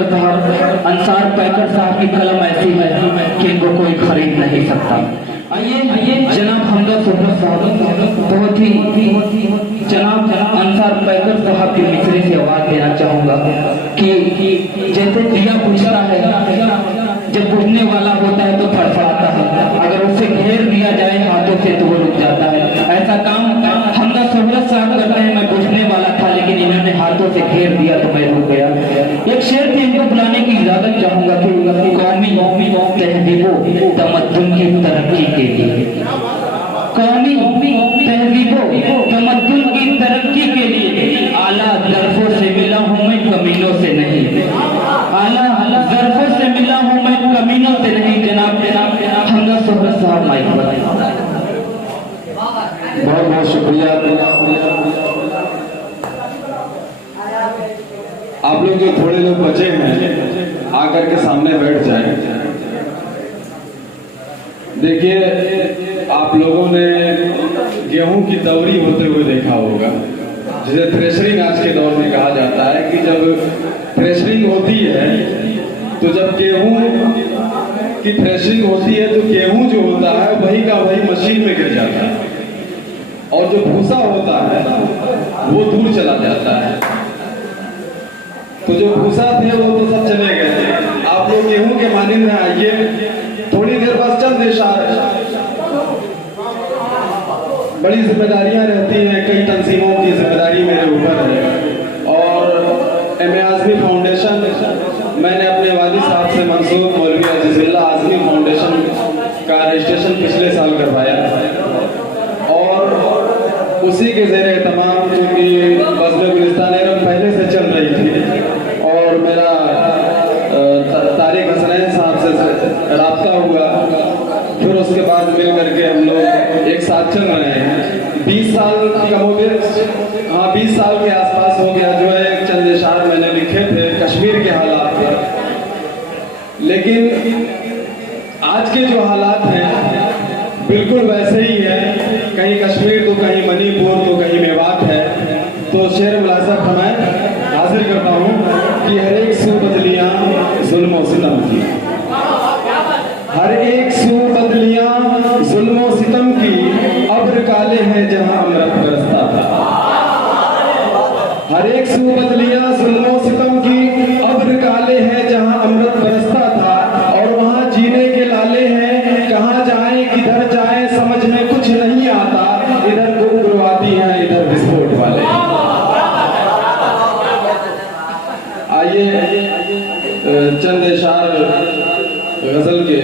अंसार पैकर साहब की कलम ऐसी है कि इनको कोई खरीद नहीं सकता। आइए जनाब हमदा सुहरत साहब बहुत ही जनाब अंसार पैकर साहब की मिसरे से आवाज देना चाहूंगा कि जैसे दिया बुझता है, जब बुझने वाला होता है तो फड़फड़ाता है, अगर उसे घेर दिया जाए हाथों से तो वो रुक जाता है। ऐसा काम हमदा सुहरत साहब करते हैं। मैं बुझने वाला था लेकिन इन्होंने हाथों से घेर दिया तो मैं रुक गया। एक शेर थी, इनको बुलाने की इजाजत चाहूंगा कि कौमी तहजीबों तमद्दुन की तरक्की के लिए, कौमी तहजीबों तमद्दुन की तरक्की के लिए आला ज़र्फ़ों से मिला हूँ मैं, कमीनों से नहीं। आला ज़र्फ़ों से मिला हूँ मैं, कमीनों से नहीं। जनाब हमदा सुहरत साहब माइक बताइए। बहुत बहुत शुक्रिया। आप लोग जो थोड़े लोग बचे हैं आकर के सामने बैठ जाएं। देखिए, आप लोगों ने गेहूं की दौरी होते हुए देखा होगा, जिसे थ्रेशरिंग आज के दौर में कहा जाता है कि जब थ्रेशरिंग होती है तो जब गेहूं की थ्रेशरिंग होती है तो गेहूं जो होता है वही का वही मशीन में गिर जाता है और जो भूसा होता है वो दूर चला जाता है। तो जो भूसा थे वो तो सब चले गए थे। आप लोग गेहूं के मानिंद में आइए, थोड़ी देर बाद चंद इशारे, बड़ी जिम्मेदारियां रहती हैं, कई तंजीमों की जिम्मेदारी मेरे ऊपर है और एम.ए. आज़मी फाउंडेशन, मैंने अपने वालिद साहब से मंसूब मौलवी अजीजुल्लाह आज़मी फाउंडेशन का रजिस्ट्रेशन पिछले साल करवाया और उसी के ज़ेरे तमाम चूँकि बज़्म गुलिस्तान अरब पहले से चल रही थी और मेरा तारिक हसनैन साहब से रब्ता हुआ, फिर उसके बाद मिल करके हम लोग एक साथ चल रहे हैं। 20 साल हाँ 20 साल के आसपास हो गया जो है। चंद इशार मैंने लिखे थे कश्मीर के हालात पर, लेकिन आज के जो हालात हैं बिल्कुल वैसे ही है। कहीं कश्मीर तो कहीं मणिपुर तो कहीं मेवात है। तो शेर मुलाजा फरमाए हाजिर करता हूँ कि हर एक सू बदलियां जुल्म सितम की, हर एक सू बदलियां जुल्म सितम की, अब्र काले हैं जहां अमृत बरसता था। हर एक सू बदलियां जुल्म सितम की, अब्र काले हैं जहां अमृत बरसता था और वहां जीने के लाले हैं। कहां जाएं किधर जाएं समझ में कुछ नहीं आता, इधर उग्रवादी हैं इधर विस्फोट वाले। आइए चंद इशार गजल के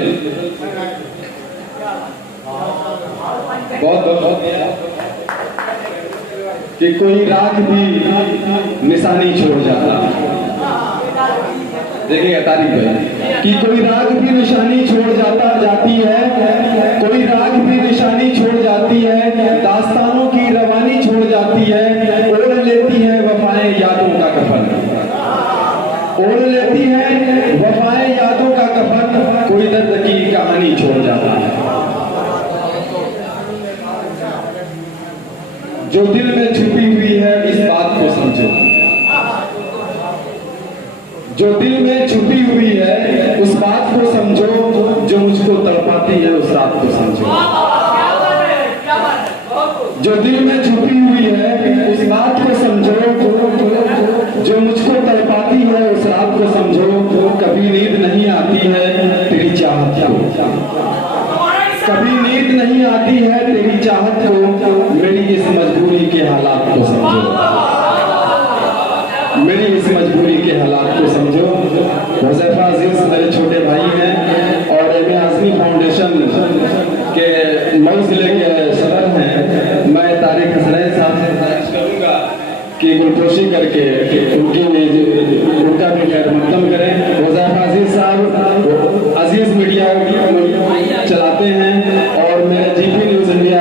बहुत कि कोई राख भी निशानी छोड़ जाता। देखिएगा तारीख है कि कोई राख भी निशानी छोड़ जाती है, कोई राख भी निशानी छोड़ जाती है, दास्तानों की रवानी छोड़ जाती है, ओढ़ लेती है वफाएं यादों का कफन, ओढ़ लेती है वफाएं यादों का कफन, कोई दर्द की कहानी छोड़ जाता है। जो दिल में छुपी हुई है इस बात को समझो, जो दिल में छुपी हुई है उस बात को समझो, जो मुझको तड़पाती है उस रात को समझो। जो दिल में छुपी हुई है उस बात को समझो, जो मुझको तड़पाती है उस रात को समझो। कभी नींद नहीं आती है तेरी चाहत को, कभी नींद नहीं आती है तेरी चाहत को, मेरी इस मजबूरी के हालात को समझो, मेरी इस मजबूरी के हालात को समझो। हुज़ैफा अजीज मेरे छोटे भाई हैं और एम.ए. आज़मी फाउंडेशन के मऊ जिले के सदर हैं। मैं तारिक हसनैन साहब से गुजारिश करूंगा कि गुलपोशी करके उनका भी खैर मकदम करें। हुज़ैफा अजीज साहब अजीज मीडिया चलाते हैं और मैं जीपी न्यूज़ इंडिया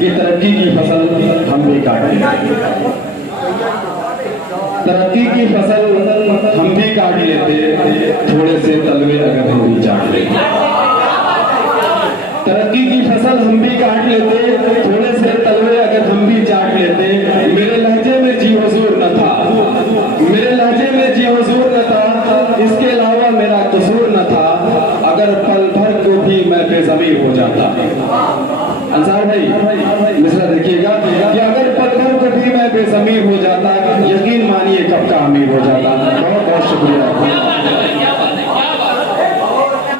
कि तरक्की की फसल हम भी काटें, तरक्की की फसल हम भी काट लेते, थोड़े से तलवे अगर हम भी चाट लेते। तरक्की की फसल हम भी काट लेते, थोड़े से तलवे अगर हम भी चाट लेते। मेरे लहजे में जी हुजूर न था, मेरे लहजे में जी हुजूर न था, इसके अलावा मेरा कसूर न था, अगर पल भर को भी मैं बेज़मीर हो जाता। अंसार भाई